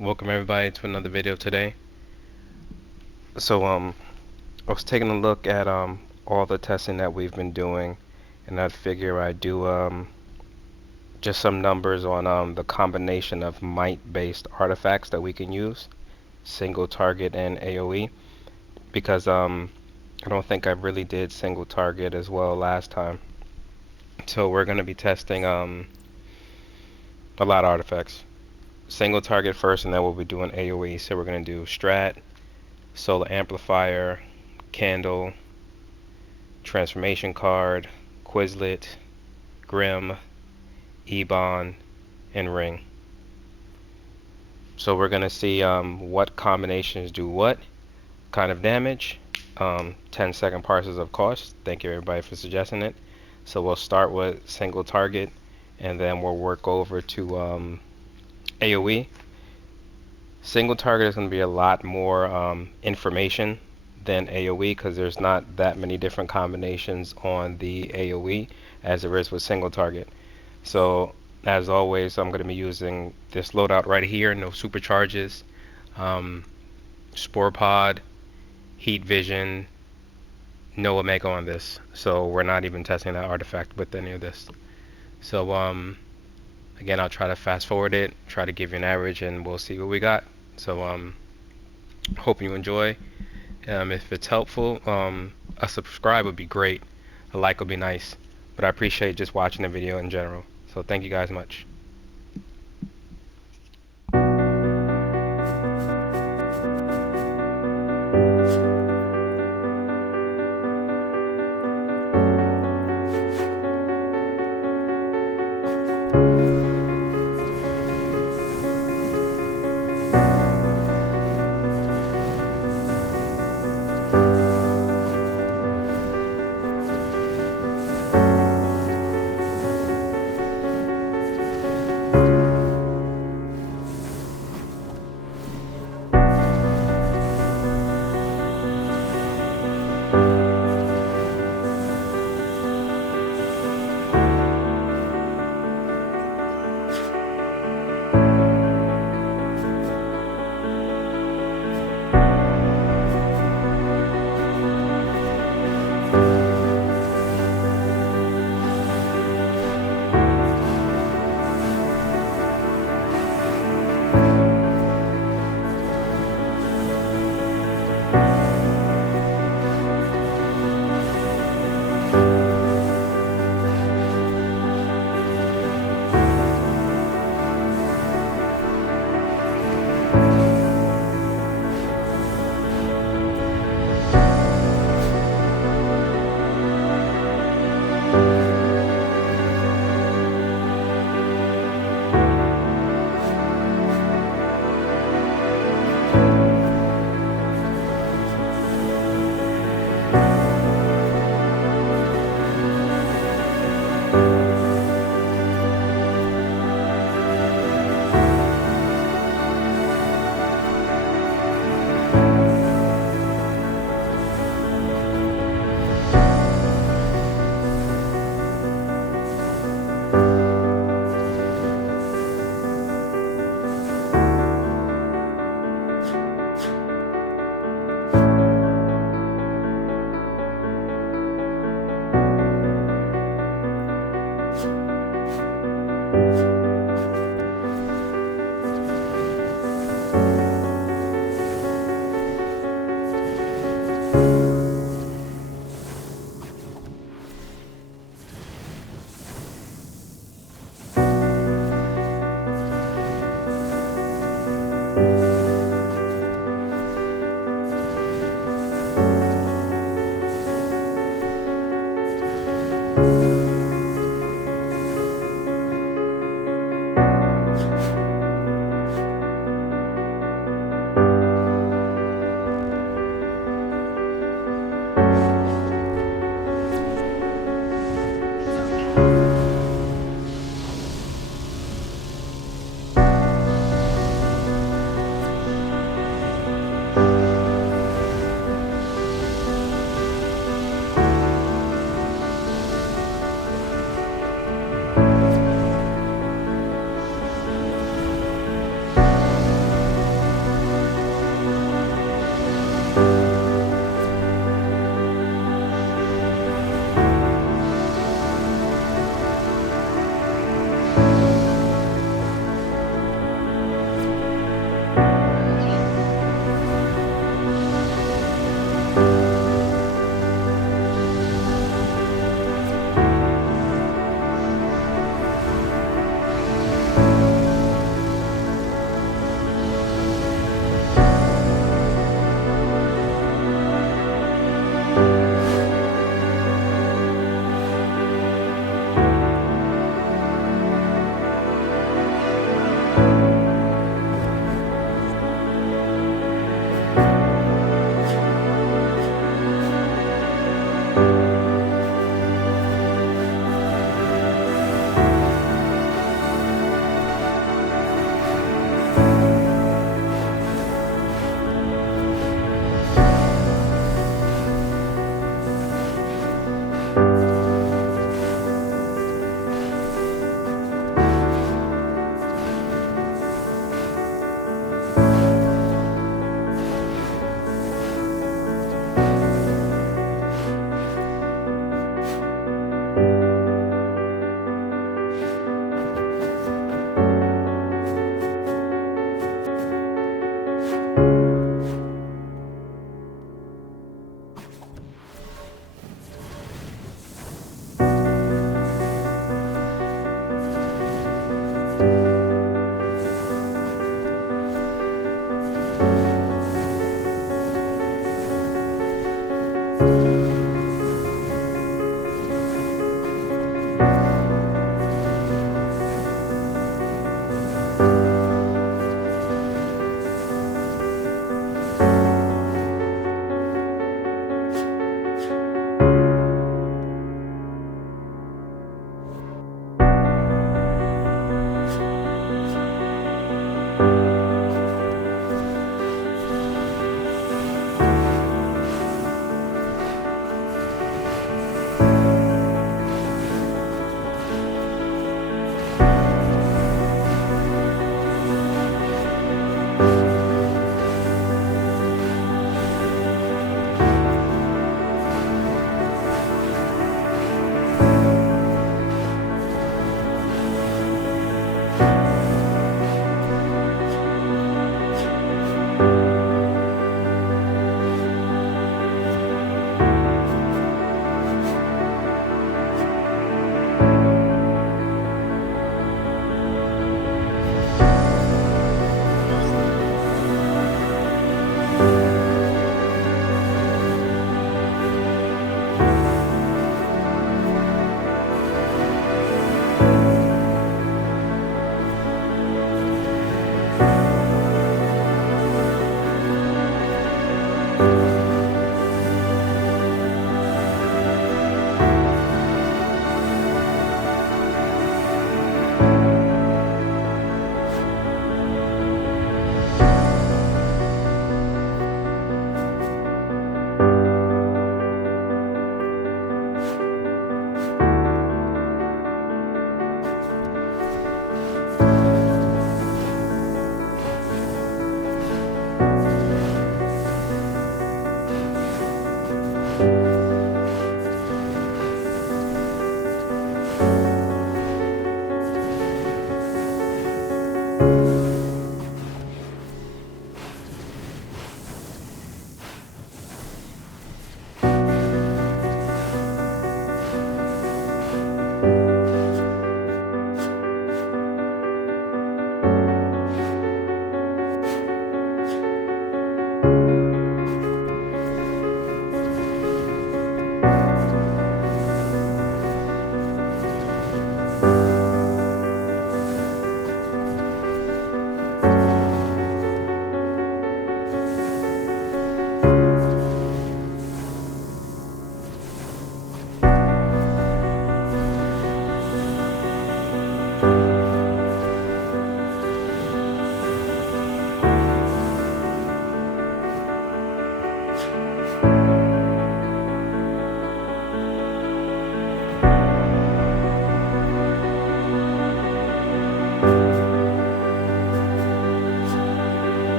Welcome everybody to another video today. So I was taking a look at all the testing that we've been doing, and I figure I'd do just some numbers on the combination of might-based artifacts that we can use, single target and AoE, because I don't think I really did single target as well last time. So we're going to be testing a lot of artifacts. Single target first, and then we'll be doing AoE. So we're going to do Strat, Solar Amplifier, Candle, Transformation Card, Quizlet, Grim, Ebon, and Ring. So we're going to see what combinations do what kind of damage. 10-second parses of cost. Thank you everybody for suggesting it. So we'll start with single target, and then we'll work over to AoE. Single target is going to be a lot more information than AoE because there's not that many different combinations on the AoE as there is with single target. So as always, I'm going to be using this loadout right here, no supercharges, Spore Pod, Heat Vision, no Omega on this. So we're not even testing that artifact with any of this. So again, I'll try to fast forward it, try to give you an average, and we'll see what we got. So hope you enjoy. If it's helpful, a subscribe would be great. A like would be nice. But I appreciate just watching the video in general. So thank you guys much.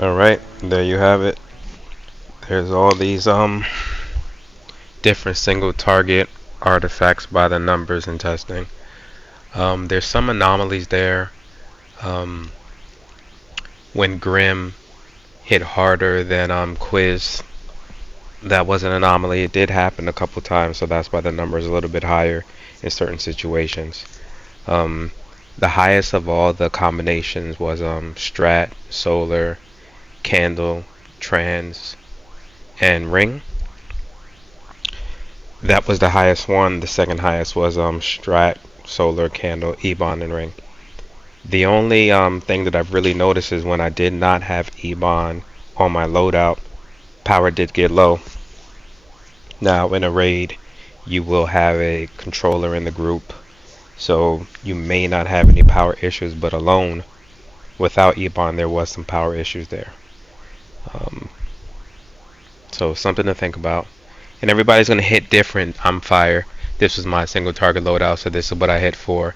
Alright, there you have it. There's all these different single target artifacts by the numbers in testing. There's some anomalies there. Um, when Grim hit harder than Quiz, that was an anomaly. It did happen a couple times, so that's why the number is a little bit higher in certain situations. Um, the highest of all the combinations was Strat, Solar, Candle, Trans, and Ring. That was the highest one. The second highest was Strat, Solar, Candle, Ebon, and Ring. The only thing that I've really noticed is when I did not have Ebon on my loadout, power did get low. Now in a raid, you will have a controller in the group, so you may not have any power issues, but alone, without Ebon, there was some power issues there. Um, so something to think about. And everybody's going to hit different. I'm fire. This was my single target loadout, so this is what I hit for.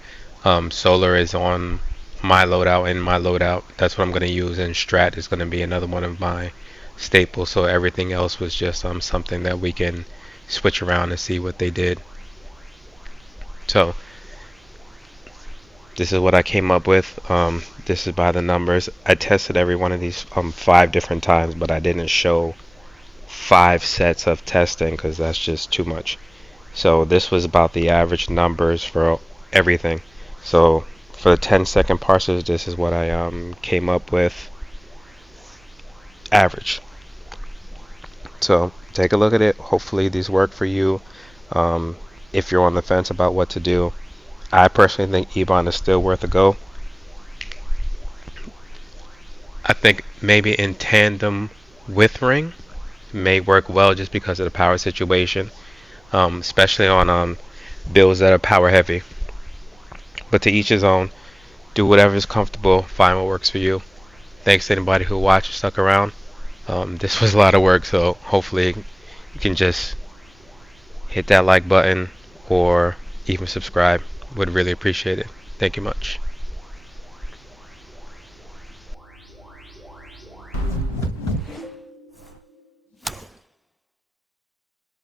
Solar is on my loadout and my loadout. That's what I'm going to use, and Strat is going to be another one of my staples. So everything else was just something that we can switch around and see what they did. So this is what I came up with. This is by the numbers. I tested every one of these 5 different times, but I didn't show 5 sets of testing because that's just too much. So this was about the average numbers for everything. So for the 10-second parsers, this is what I came up with. Average. So take a look at it. Hopefully these work for you. If you're on the fence about what to do, I personally think Ebon is still worth a go. I think maybe in tandem with Ring may work well just because of the power situation, especially on builds that are power heavy. But to each his own. Do whatever is comfortable. Find what works for you. Thanks to anybody who watched and stuck around. This was a lot of work, so hopefully you can just hit that like button or even subscribe. Would really appreciate it. Thank you much.